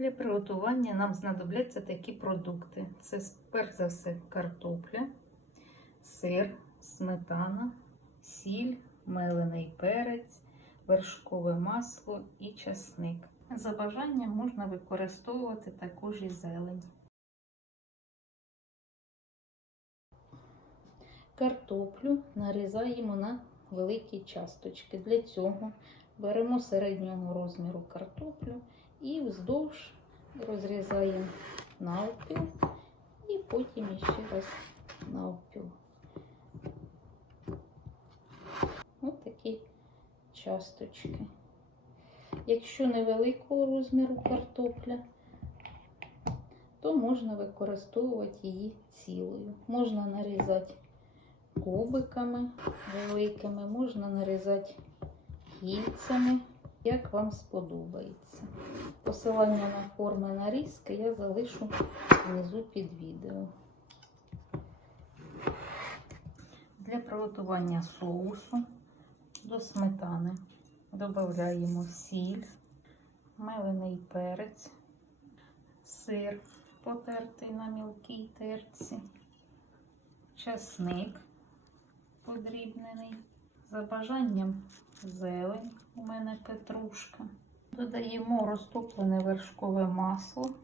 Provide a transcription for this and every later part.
Для приготування нам знадобляться такі продукти: це перш за все картопля, сир, сметана, сіль, мелений перець, вершкове масло і часник. За бажанням можна використовувати також і зелень. Картоплю нарізаємо на великі часточки. Для цього беремо середнього розміру картоплю і вздовж розрізаємо навпіл і потім ще раз навпіл. Ось такі часточки. Якщо невеликого розміру картопля, то можна використовувати її цілою. Можна нарізати кубиками великими, можна нарізати кільцями, як вам сподобається. Посилання на форми нарізки я залишу внизу під відео. Для приготування соусу до сметани додаємо сіль, мелений перець, сир потертий на мілкій терці, часник подрібнений, за бажанням зелень, у мене петрушка. Додаємо розтоплене вершкове масло,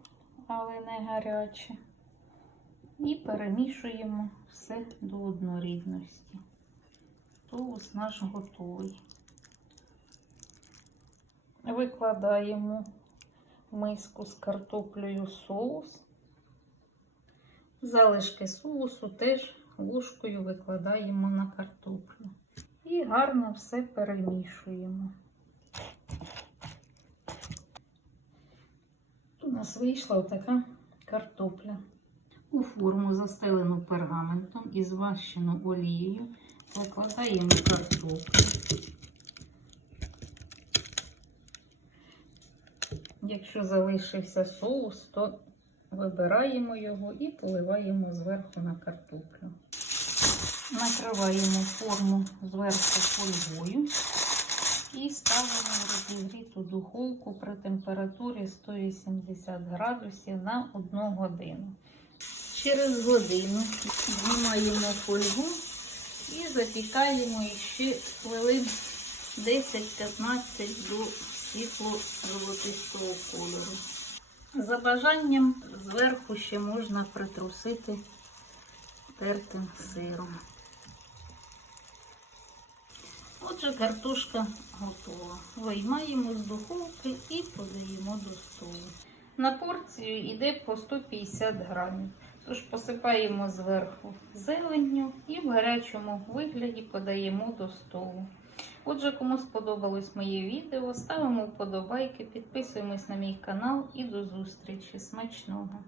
але не гаряче. І перемішуємо все до однорідності. Соус наш готовий. Викладаємо в миску з картоплею соус. Залишки соусу теж ложкою викладаємо на картоплю. І гарно все перемішуємо. У нас вийшла отака картопля. У форму застелену пергаментом і зващену олією викладаємо картоплю. Якщо залишився соус, то вибираємо його і поливаємо зверху на картоплю. Накриваємо форму зверху фольгою і ставимо в розігріту духовку при температурі 180 градусів на 1 годину. Через годину знімаємо фольгу і запікаємо ще хвилин 10-15 до світло-золотистого кольору. За бажанням зверху ще можна притрусити тертим сиром. Отже, картошка готова. Виймаємо з духовки і подаємо до столу. На порцію йде по 150 грамів. Тож посипаємо зверху зеленню і в гарячому вигляді подаємо до столу. Отже, кому сподобалось моє відео, ставимо вподобайки, підписуємось на мій канал і до зустрічі. Смачного!